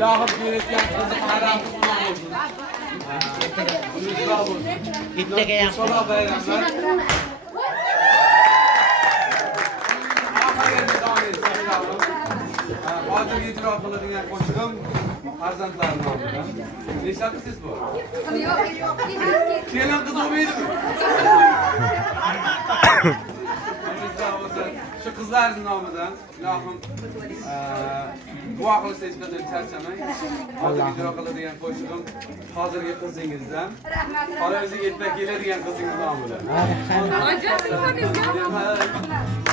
Lahır gerekli kızı haram olsun. Gitti ki ya. Sola bayramlar. Hozir ijro qiladigan qo'shig'im farzandlarim nomidan. Nechta siz bu? Kelin qiz bo'lmaydimi? Shu qizlarning nomidan ilohim duo qilishda hech qanday charchamang. Hozir ijro qiladigan qo'shig'im hozirgi qizingizdan. Qolaversa yetib keladigan qizingiz nomidan.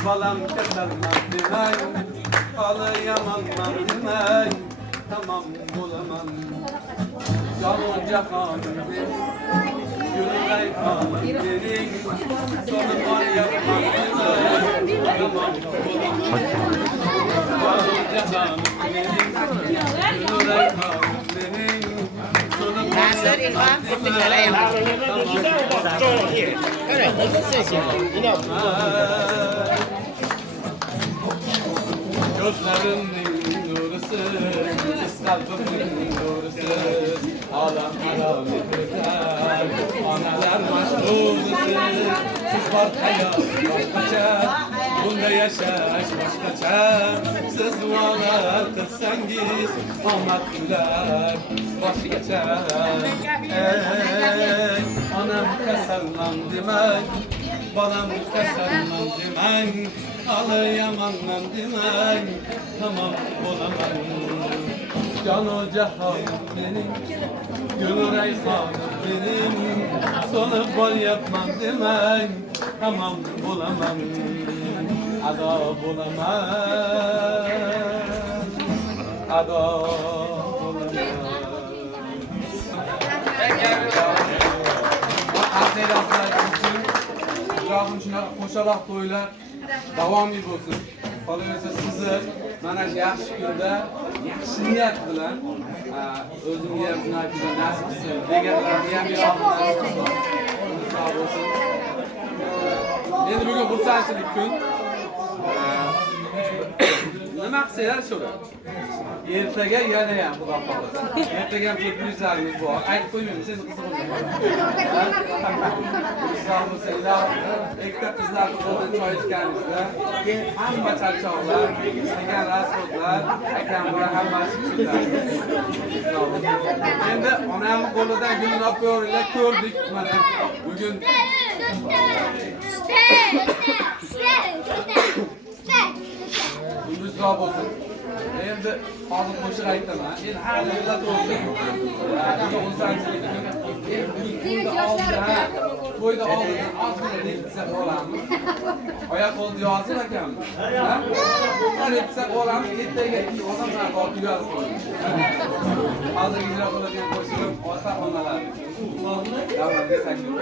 Balam kasalman demang, hali yamanman demang, tamam bo'laman. Jonon jahonim men, yurray qonim mening, so'nib olyapman demang, tamam bo'laman. Jonon jahonim mening, yurray qonim mening, so'nib Nasir İlhan, Kurtlukalayım. Gözlerimin nurusu, siz kalbimin nurusu, alam alametler, analar maşrunusu, siz var hayat başkaça, bunda yaşaş başkaça, siz dualar kılsangiz, amatlar başkaça. Ey anam kasallan demek, balam kasallan demek, alı yamanlan demek, tamam olamam. Canı cahan benim, gönül reyhanım benim, sonu bol yapmam demek, tamam olamam. Ada bulamam, ada bulamam. Rahim shunaqa qo'shaloq to'ylar davomiy bo'lsin. Qolaversa sizni mana shu yaxshi kunda yaxshi niyat bilan o'zimga ham shunaqa nasib qilsin deganlarni ham sog' bo'lsin. Endi bugun xursandchilik kun. Nima qilsanglar shu. Ertaga yana ham xudo xolasa. Ertaga ham sürprizlarimiz bor. Aytib qo'ymayman, siz qiziqmaysiz. Sog' bo'lsanglar, ikkita qizlarni qo'lidan choy ichganimizda hamma charchoqlar, degan rasxodlar, akam bilan hammasi kutadi. Endi onamning qo'lidan gulni olib ko'ringlar, ko'rdik mana bugun. Bundan sog' bo'lsin. Endi hozir qo'shiq aytaman. Endi har yerda to'g'ri. Bugun xursandchilik kun. To'yda oldin ozgina repetitsiya qilamiz. Oyoq qo'lni yozib ekanmiz. Ha? Repetitsiya qilamiz. Ertaga odamlar olib yuborib qo'yamiz. Hozir ijro qiladigan qo'shig'im ota-onalar. Davlatga taklif.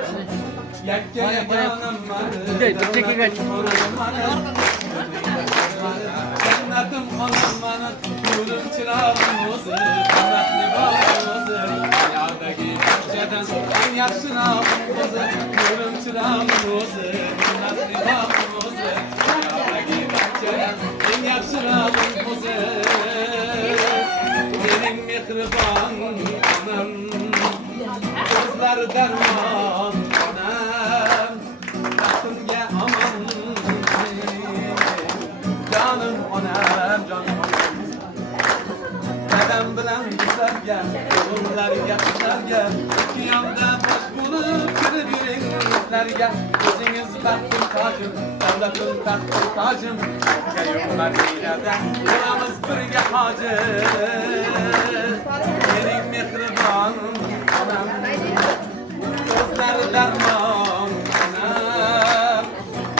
Yakka yaganim Cennetim anam bana, nurum çırağım olsun, kanatlı bağım olsun. Dünyadaki bahçeden en yaşına olsun, nurum çırağım olsun, kanatlı bağım olsun. Dünyadaki bahçeden en yaşına olsun. Benim mihriban anam, gözler derman anam, aklımga aman. Canım onam, canım onam. Dedem bilen güzelgen, yollarga güzelgen. Kıyamda boş bulup kırıbirinizlerge. Özünüz tahtım tacım, devletim tahtım tacım. Kayıp Medine'den yolamız birge hacı. Benim mihriban onam, gözler derman onam.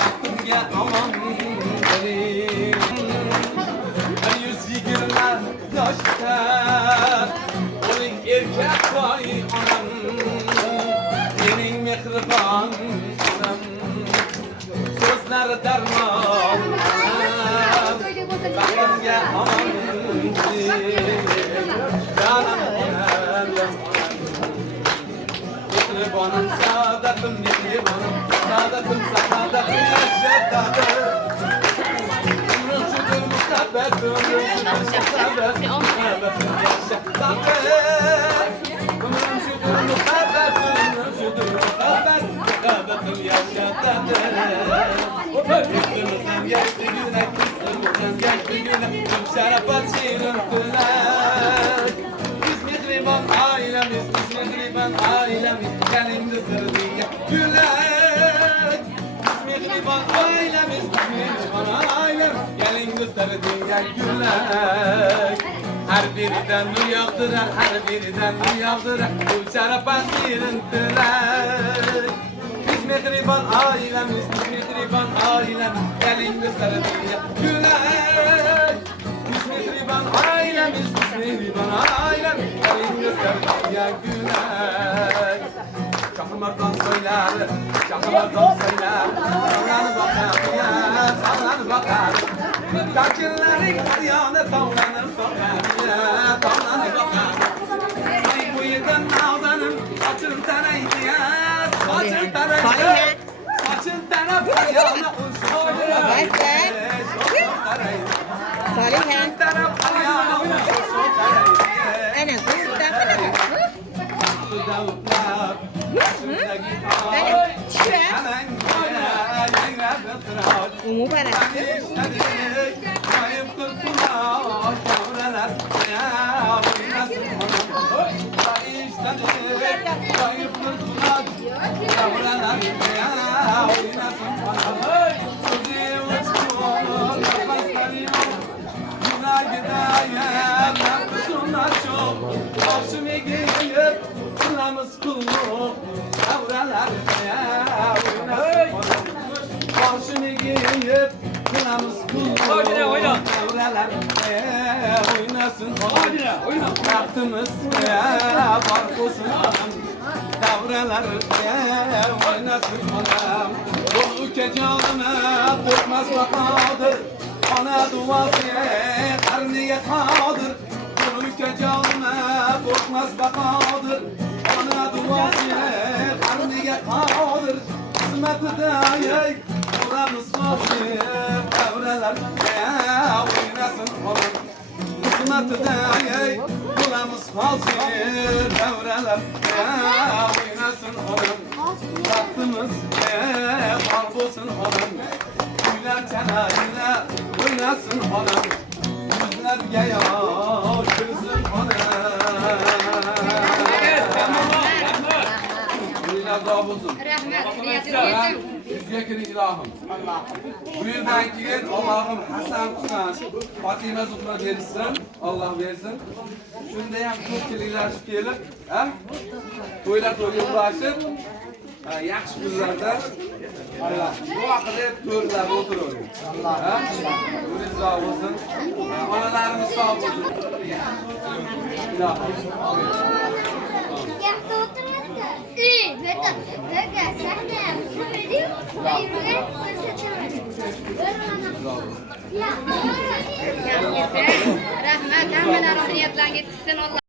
Aklımga aman benim. Yaşta, onun erkek vay anam, benim mihriban anam, sözler derman anam, baktımga aman canım anam, mihribanım saadetim mihribanım, saadetim saadetim yaşadadım. Sabah şarapa çiğnettiler. Biz mihriban ailemiz, biz mihriban ailemiz, gelindi sırrıya güler. Biz mihriban ailemiz, biz mihriban ailemiz, gelindi sırrıya güler. Her birinden nur yağdırar, her birinden nur yağdırar, bu şarapa çiğnettiler. Biz mihriban ailemiz, biz mihriban ailemiz, gelindi sırrıya güler. Biz mihriban ailemiz, biz mihriban ailemiz, gelindi sırrıya güler. Çakırlardan söyler, çakırlardan söyler, sallanı bakar ya, sallanı bakar. Kakillerin yanı tavlanır bakar ya, tavlanı bakar. Ay bu yıkın avdanın saçın tanaydı ya, saçın tanaydı. Saçın tanaydı ya, saçın tanaydı. Salihan. Saçın tanaydı ya, saçın tanaydı. Ana kızdan bana bak. Umu bana. Başımı giyip kılamız kulluk Avralar başımı giyip kılamız kulluk Avralar oynasın Baktımız barkosun Davralar oynasın anam Bu ülke canına korkmaz vakadır Ana duası karniye kadır Bu ülke canına korkmaz vakadır Ana duası karniye kadır Kısmeti de buramız fasıl Davralar oynasın anam Kısmeti de buramız fasıl Davralar oynasın anam Baktımız barkosun anam Güler kenarına oynasın anam Yüzlerge yaş gözüm anam Güler daha bozun Yüzge kirin ilahım Bu yıldan keyin Allah'ım Hasan Kusan Fatime Zuhra verirsin Allah versin Shunda ham ko'pchiliklar kelib to'ylar uğraşıp yaxshi kunlarda duo qilib to'rlab o'tiradi. O'zingiz sog' bo'lsin. Onalarimiz sog' bo'lsin. Rahmat, hammalarni niyatlarga yetkazsin Alloh.